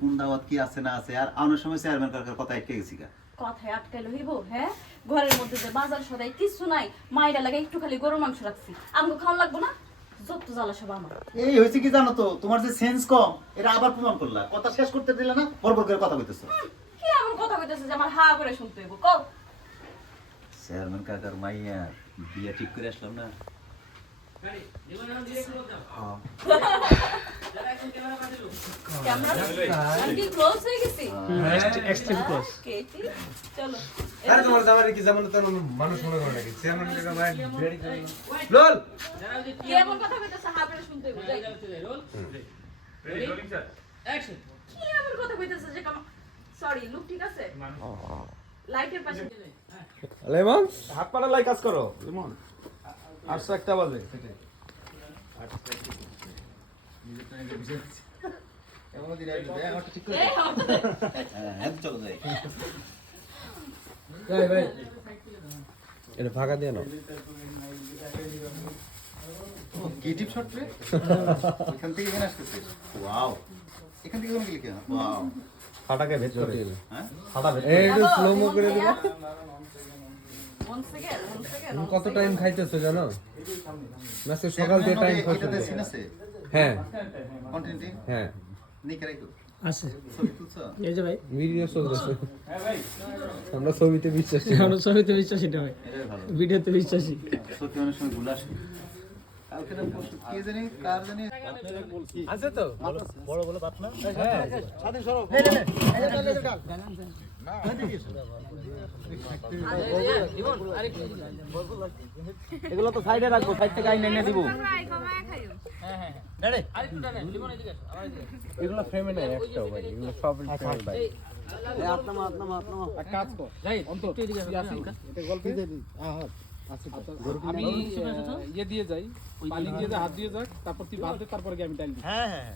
কোন দাওয়াত কি আছে না আছে আর আমার সময় চেয়ারম্যান কাকার কথা আটকে গেছি গা কথায় আটকাইলো হইব হ্যাঁ ঘরের মধ্যে যে বাজার সদাই কিছু নাই মাইরা লাগে একটু খালি গরুর মাংস রাখছি আমাকে খাওয়া লাগবো না যত জ্বালা সব আমার এই হয়েছে কি জানো তো তোমার যে সেন্স কম এটা আবার প্রমাণ করলা কথা শেষ করতে দিলে না বরবর করে কথা কইতেছো কি এমন কথা কইতেছে যে আমার হা করে শুনতে হইব কও চেয়ারম্যান কাকার মাইয়া বিয়া ঠিক করে আসলাম না ক্যামেরা কি ক্লোজ হয়ে গেছি এক্সট্রিম ক্লোজ চলো আরে তোমার জামারে কি যেমন তো মানুষ মনে করে নাকি চেয়ারম্যান কে ভাই রেডি করে রোল কি এমন কথা কইতেছে হা করে শুনতে হইব যাই roll ready rolling sir action কি এমন কথা কইতেছে যে সরি লুক ঠিক আছে লাইটের পাশে লেমন হাত পাড়া লাই কাজ করো লেমন 801টা বাজে সেটা এটা ফাঁকা দিয়ে নাও ক্রিয়েটিভ শট রে এখান থেকে এখানে আসতেছে ওয়াও এখান থেকে ওখানে গেলে ওয়াও ফাটাকে ভেতরে হ্যাঁ ফাটা ভেতরে এই একটু স্লো মো করে দিবা ওয়ান সেকেন্ড কত টাইম খাইতেছো জানো আজকে সকাল থেকে টাইম খাইছো এটাতে সিন আছে হ্যাঁ কন্টিনিউটি হ্যাঁ নেই রাখো আছে ছবি তুলছো এই যে ভাই ভিডিও চলতেছে আমরা ছবিতে বিশ্বাসী আমরা ছবিতে বিশ্বাসী না ভাই এটাই ভালো ভিডিওতে বিশ্বাসী সত্যি অনেক সময় ভুল আসে কালকে না পরশু কে জানি কার জানি আছে তো বড় বড় পাতনা হ্যাঁ স্বাধীন সরব এগুলো তো সাইডে রাখবো সাইড থেকে আইনে এনে দিব এগুলো ফ্রেমে নেই একটা ভাই এগুলো সব ফ্রেমে ভাই কাজ কর যাই অন্তর এটা গল্প আমি ইয়ে দিয়ে যাই পালি দিয়ে হাত দিয়ে যাক তারপর তুই বাদ দে তারপরে আমি টাইল দিই হ্যাঁ হ্যাঁ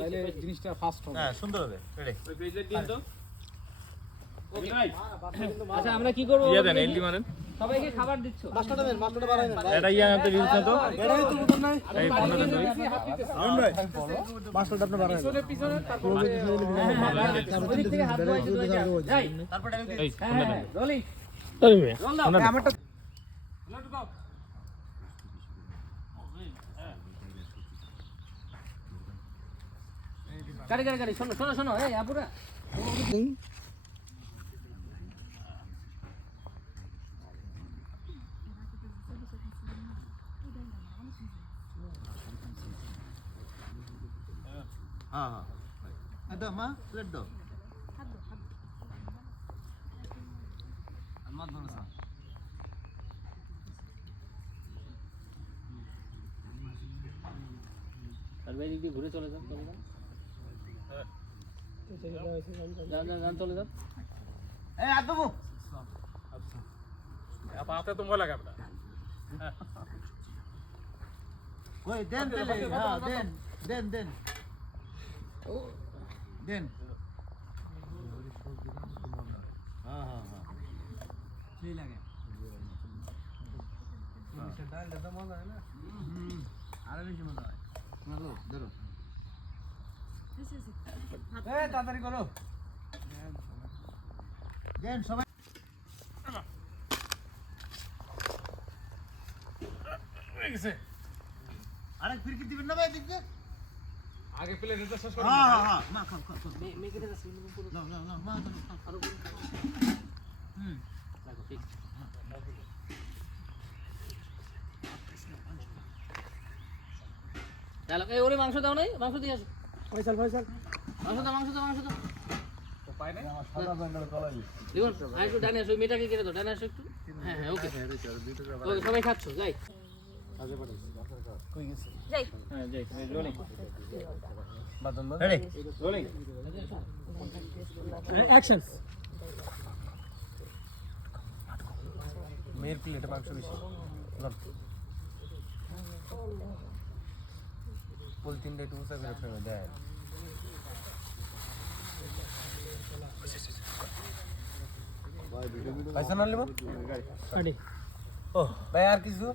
তাহলে জিনিসটা ফাস্ট হবে হ্যাঁ সুন্দর হবে রেডি ওই প্লেট দিন তো ওকে আচ্ছা আমরা কি করব ইয়া দেন এলডি মারেন সবাইকে খাবার দিচ্ছ মাস্টারটা দেন মাস্টারটা বাড়াই না এটা ইয়া আনতে দিছ তো এটা তো বুঝন নাই এই 15 দেন ভাই আউন ভাই মাস্টারটা আপনি বাড়াই পিছনে পিছনে তারপর ওই দিক থেকে হাত ধরে যাই তারপর এই রোলিং সরি মিয়া আমারটা গাড়ি গাড়ি গাড়ি শোনো শোনো শোনো এই আপুরা হ্যাঁ হ্যাঁ দাও মা প্লেট দাও আমার ধরো স্যার আর ভাই দিদি ঘুরে চলে যান চলে যান যান যান চলে যান এই আদবু आप आते तो मोला का কই দেন তেলে হ্যাঁ দেন দেন দেন দেন হ্যাঁ হ্যাঁ হ্যাঁ সেই লাগে ডাল দাদা মজা হয় না আরো বেশি মজা হয় ধরো ধরো এই তাড়াতাড়ি করো দেন সবাই আরে ফিরকি দিবেন না ভাই দেখতে আগে প্লেট এটা শেষ করো হ্যাঁ হ্যাঁ হ্যাঁ মা খাও খাও মেকে দে নাও নাও নাও মা আরো হুম দেখো ঠিক চলো এই ওরে মাংস দাও নাই মাংস দিয়ে আসো ফয়সাল ফয়সাল মাংস দাও মাংস দাও মাংস দাও পাই না আমার সাদা ব্যান্ডেল তলাই লিওন আর একটু ডানে আসো মেয়েটাকে কেটে দাও ডানে আসো একটু হ্যাঁ হ্যাঁ ওকে ওকে সবাই খাচ্ছো যাই কাজে পাঠাইছি কই গেছে যাই হ্যাঁ যাই রোলিং বাদন বাদ রেডি রোলিং অ্যাকশন মেয়ের প্লেটে মাংস বেশি পলিথিনটা একটু উঁচা করে ফেলে দেয় পাইছেন না লিমন? আরে ও ভাই আর কিছু?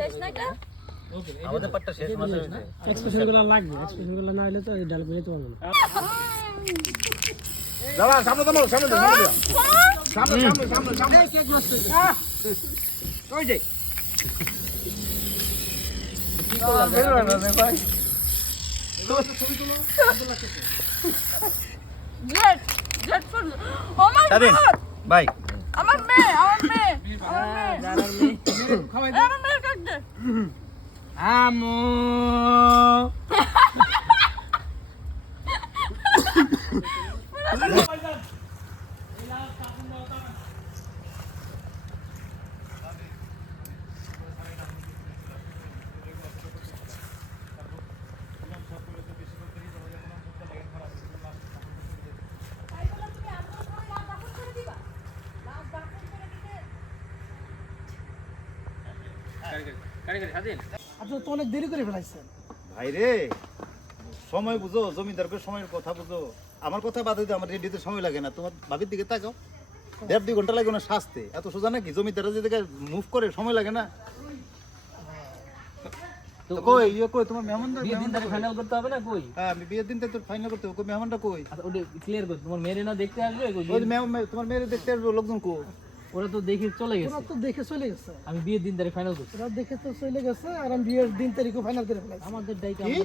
শেষ না এটা? আমাদের পাটটা শেষ মাসে হইছে। এক্সপ্রেশন গুলো লাগবে, এক্সপ্রেশন গুলো না হলে তো এই ডাল বেরোতে পারবো না। দাঁড়া সামনে দাও সামনে দাও সামনে সামনে কেক নষ্ট হইছে। কই যাই? কি করলা বের হয় না রে ভাই। জেট জেট ফুল ও মাই স্বাধীন গড ভাই আমার মেয়ে আমার মেয়ে কাটতে আমো আপনি তো অনেক দেরি করে ফেলাইছেন। ভাই রে সময় বুঝো, জমিদারকে সময়ের কথা বুঝো। আমার কথা বাদে দিও, আমার রেডিতে সময় লাগে না। তোমার ভাবির দিকে তাকাও, 1.5-2 ঘন্টা লাগে না সাজতে। এত সোজা নাকি? জমিদাররা যেদিকে মুভ করে সময় লাগে না? তো কই কই তোমার মেহমানটা? বিয়ের দিন তারিখ ফাইনাল করতে হবে না কই? হ্যাঁ আমি বিয়ের দিনটা তোর ফাইনাল করতে হবে। কই মেহমানটা কই? আচ্ছা ওটা ক্লিয়ার কর, তোমার মেয়ে না দেখতে আসবে কই? ওই যে তোমার মেয়ের দেখতে আসবে লোকজন কই? ওরা তো দেখে চলে ওরা গেছে। তো দেখে চলে গেছে, আমি বিয়ের দিন তারিখ ফাইনাল করছি। ওরা দেখে তো চলে গেছে, আর আমি বিয়ের দিন তারিখও ফাইনাল করে ফেলাইছি। আমাদের দায়িত্ব কি? আমরা